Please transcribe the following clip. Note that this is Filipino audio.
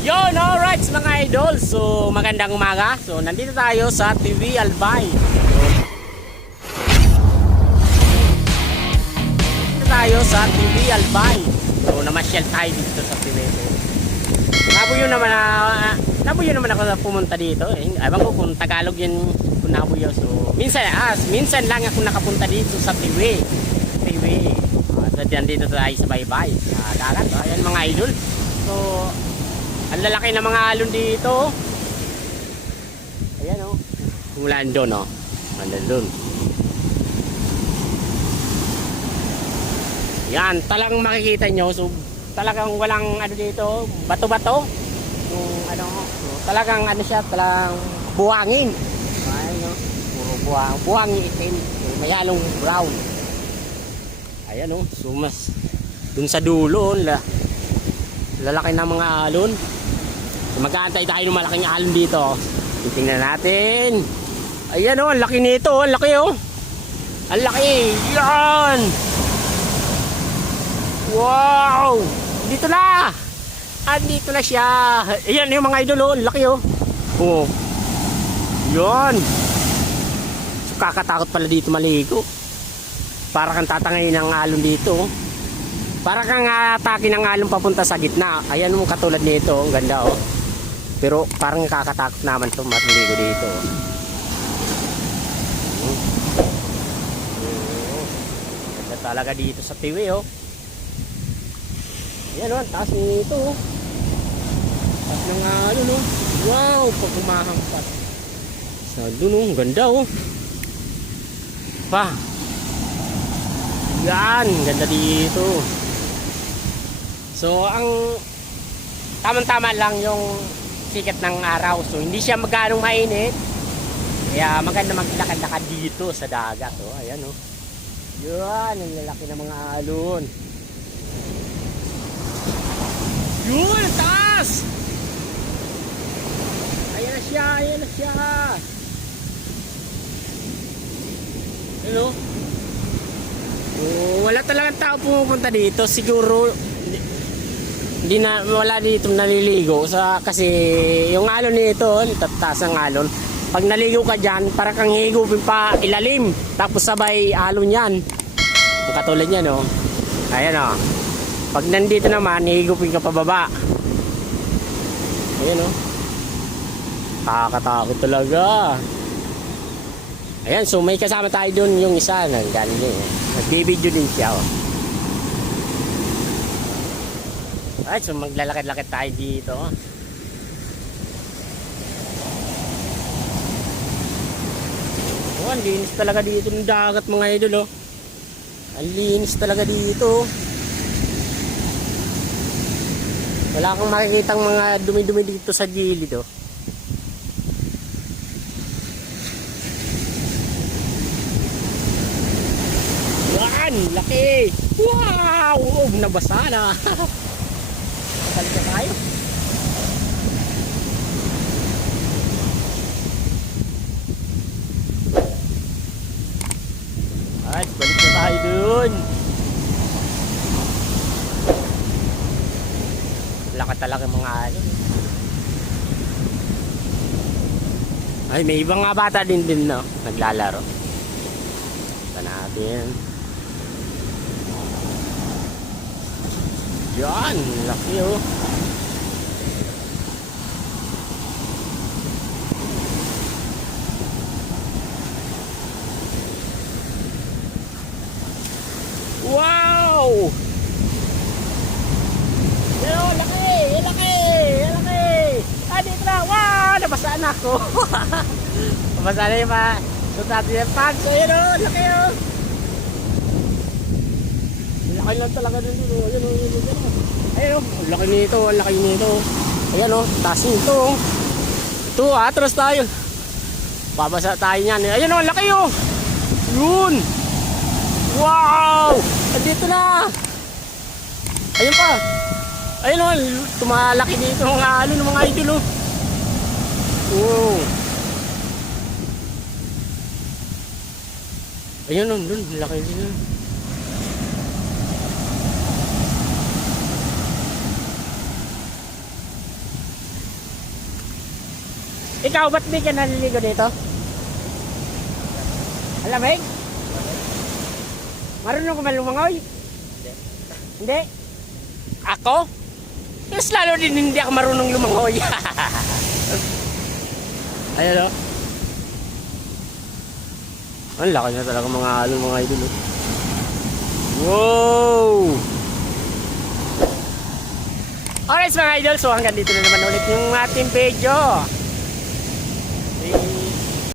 Yon, alright mga idol. So magandang umaga. So nandito tayo sa TV Albay. Nandito tayo sa TV Albay. So namasyal tayo dito sa TV. Nabuyo naman ako na pumunta dito. Ewan ko kung Tagalog yun kung nabuyo. So minsan lang ako nakapunta dito sa TV. So dito tayo sa baybay sa dagat. Ayan mga idol. So ang lalaki ng mga alon dito. Ayan o. Umulan doon o. Umulan doon. Yan. Talagang makikita nyo. So talagang walang ano dito. Bato-bato. Yung ano. So, talagang ano siya. Talagang buhangin. Ayan o. Puro buhang. Buhangin itim. So, may halong brown. Ayan o. So mas dun sa dulo. Lalaki ng mga alon. Mag-aantay tayo ng malaking alon dito. Titingnan natin. Ayan o, ang laki nito. Ang laki o. Ang laki. Yan. Wow. Dito na. Andito na siya. Ayan yung mga idol o. Ang laki o. Oh. Yan. So, kakatakot pala dito maligo. Para kang tatangay ng alon dito. Para kang atake ng alon papunta sa gitna. Ayan mo katulad nito. Ang ganda o. Pero parang kakatakot naman ito maligo dito. Ganda talaga dito sa tiwi oh. Ayan oh, taas nito oh. Taas ng alon oh. Wow, pag humahangpat. Sa dun oh, ganda oh. Pa. Yan, ganda dito. So ang tamang-tama lang yung sikat ng araw, so hindi siya magganong mainit, kaya maganda maglakad-lakad dito sa dagat oh. Ayan oh. Yan, ang lalaki ng mga alon. Yun, taas. Ayan na siya, ayan na siya. Hello. Oh, wala talagang tao pumupunta dito siguro. Hindi na wala dito naliligo kasi yung alon nito, tataas ang alon. Pag naligo ka diyan, para kang higupin pa ilalim, tapos sabay alon 'yan. Yung katulad niyan no. Ayan oh. Pag nandito naman, higupin ka pa baba. Ayan oh. Kakatakot talaga. Ayan, so may kasama tayo doon yung isa nanggaling eh. Nag-video din siya oh. Ay, so maglalakad-lakad tayo dito. Oh, ang linis talaga dito ng dagat mga idol oh. Ang linis talaga dito. Wala kang makikitang mga dumi-dumi dito sa gilid oh. Yan, laki. Wow, oh, nabasa na. Balik na tayo. Ay, balik na tayo dun. Laka talaga mga ano. Ay, may ibang nga bata din no, naglalaro. Ito natin. Yan, laki oh. Wow! Yo, laki! Laki! Laki! Ah, dito na! Wow! Nabasaan ako! Nabasaan na yung mga natin yung pants. Ayan oh! Laki oh! Laki lang talaga dun oh. Ayan oh! Ayan oh! Ayan oh! Laki nito! Laki nito! Ayan oh! Taas nito oh! Ito atras tayo! Babasa tayo yan! Ayan oh! Laki oh! Yun! Wow! Andito na! Ayun pa! Ayun o! Tumalaki dito mga alon ng mga idol o! Wow! Ayun o! Doon! Laki dito! Ikaw, ba't di ka naliligo dito? Alamig? Marunong ka man lumangoy? Hindi. Ako? Mas lalo din hindi ako marunong lumangoy. Ayan o. Ang laki na talaga mga idol. Wow! Alright mga idol, so hanggang dito na naman ulit yung ating video.